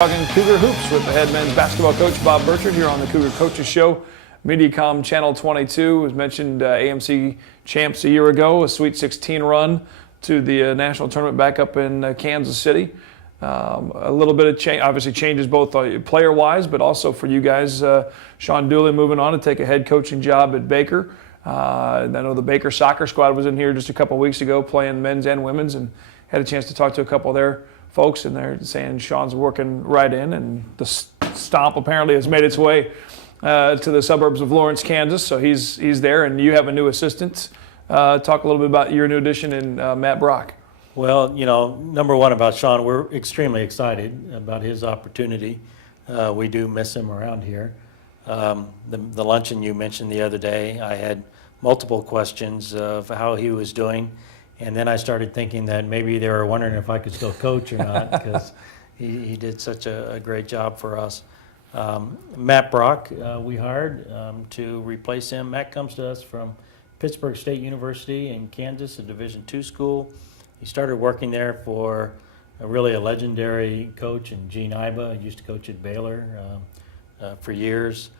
Talking Cougar Hoops with the head men's basketball coach Bob Burchard here on the Cougar Coaches Show. Mediacom Channel 22 was mentioned AMC champs a year ago, a Sweet 16 run to the national tournament back up in Kansas City. A little bit of change, obviously changes both player-wise, but also for you guys. Sean Dooley moving on to take a head coaching job at Baker. I know the Baker soccer squad was in here just a couple weeks ago playing men's and women's, and had a chance to talk to a couple of their folks, and they're saying Sean's working right in, and the Stomp apparently has made its way to the suburbs of Lawrence, Kansas. So he's there, and you have a new assistant. Talk a little bit about your new addition in Matt Brock. Well, you know, number one about Sean, we're extremely excited about his opportunity. We do miss him around here. The luncheon you mentioned the other day, I had multiple questions of how he was doing. And then I started thinking that maybe they were wondering if I could still coach or not, because he did such a great job for us. Matt Brock, we hired to replace him. Matt comes to us from Pittsburgh State University in Kansas, a Division II school. He started working there for a legendary coach in Gene Iba. He used to coach at Baylor for years.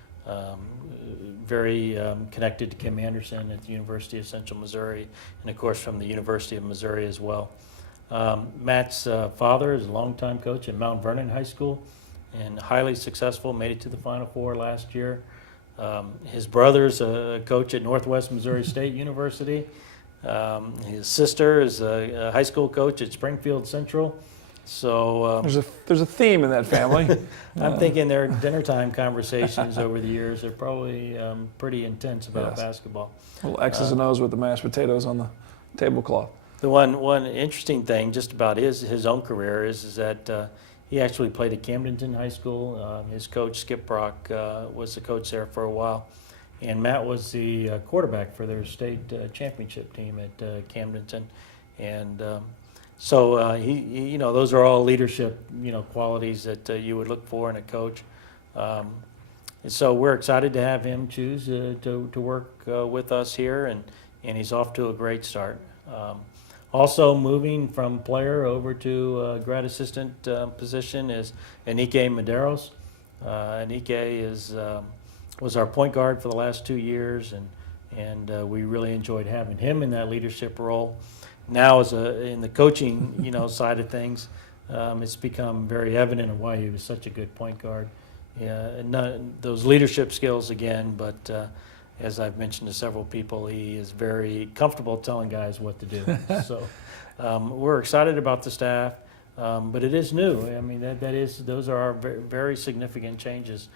Very connected to Kim Anderson at the University of Central Missouri, and of course from the University of Missouri as well. Matt's father is a longtime coach at Mount Vernon High School and highly successful, made it to the Final Four last year. His brother's a coach at Northwest Missouri State University. His sister is a high school coach at Springfield Central. So there's a theme in that family. I'm thinking their dinner time conversations over the years are probably pretty intense about basketball. Little X's and O's with the mashed potatoes on the tablecloth. The one interesting thing just about his own career is that he actually played at Camdenton High School. His coach Skip Brock was the coach there for a while, and Matt was the quarterback for their state championship team at Camdenton, and. So he, those are all leadership, qualities that you would look for in a coach. And so we're excited to have him choose to work with us here, and he's off to a great start. Also moving from player over to grad assistant position is Enike Medeiros. Enike was our point guard for the last 2 years, and we really enjoyed having him in that leadership role. Now, in the coaching, side of things, it's become very evident of why he was such a good point guard. Those leadership skills again, but as I've mentioned to several people, he is very comfortable telling guys what to do. So we're excited about the staff, but it is new. I mean, those are very, very significant changes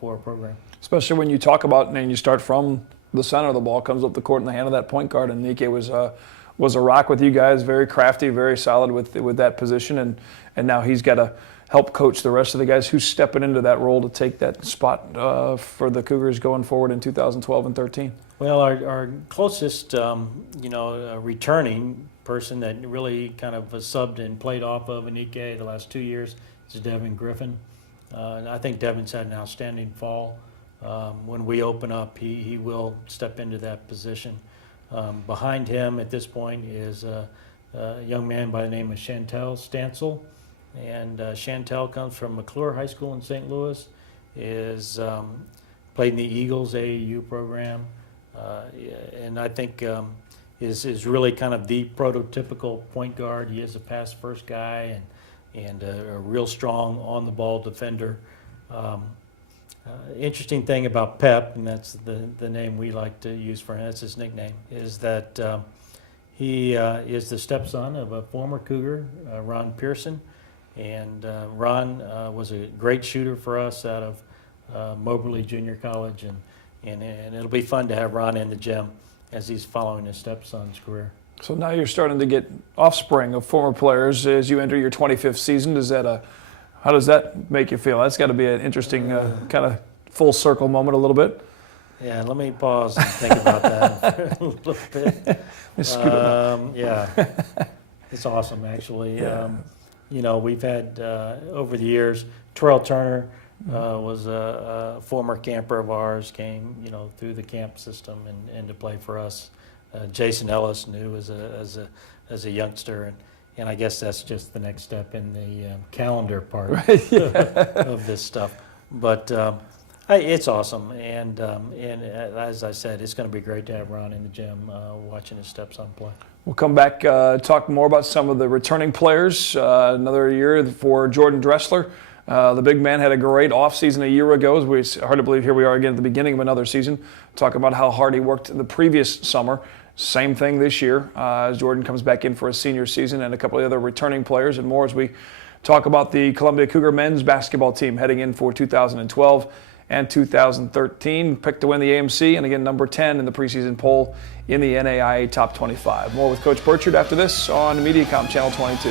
for a program. Especially when you talk about, and you start from the center, the ball comes up the court in the hand of that point guard, and Nike was a rock with you guys, very crafty, very solid with that position, and now he's got to help coach the rest of the guys who's stepping into that role to take that spot for the Cougars going forward in 2012 and 13. Well, our closest, returning person that really kind of subbed and played off of Enike the last 2 years is Devin Griffin. I think Devin's had an outstanding fall. When we open up, he will step into that position. Behind him at this point is a young man by the name of Chantel Stansel, and Chantel comes from McClure High School in St. Louis, is played in the Eagles AAU program, and I think is really kind of the prototypical point guard. He is a pass-first guy and a real strong on-the-ball defender. Interesting thing about Pep, and that's the name we like to use for him, that's his nickname, is that he is the stepson of a former Cougar, Ron Pearson. And Ron was a great shooter for us out of Moberly Junior College, and it'll be fun to have Ron in the gym as he's following his stepson's career. So now you're starting to get offspring of former players as you enter your 25th season. How does that make you feel? That's got to be an interesting kind of full circle moment a little bit. Yeah, let me pause and think about that a little bit. Yeah, it's awesome actually. Yeah. We've had over the years, Terrell Turner was a former camper of ours, came through the camp system and to play for us. Jason Ellis knew as a youngster, And I guess that's just the next step in the calendar part of this stuff. But it's awesome, and as I said, it's going to be great to have Ron in the gym watching his stepson play. We'll come back, talk more about some of the returning players. Another year for Jordan Dressler. The big man had a great offseason a year ago. It's hard to believe here we are again at the beginning of another season. Talk about how hard he worked the previous summer. Same thing this year as Jordan comes back in for a senior season, and a couple of other returning players and more as we talk about the Columbia Cougar men's basketball team heading in for 2012 and 2013. Picked to win the AMC and again number 10 in the preseason poll in the NAIA Top 25. More with Coach Burchard after this on Mediacom Channel 22.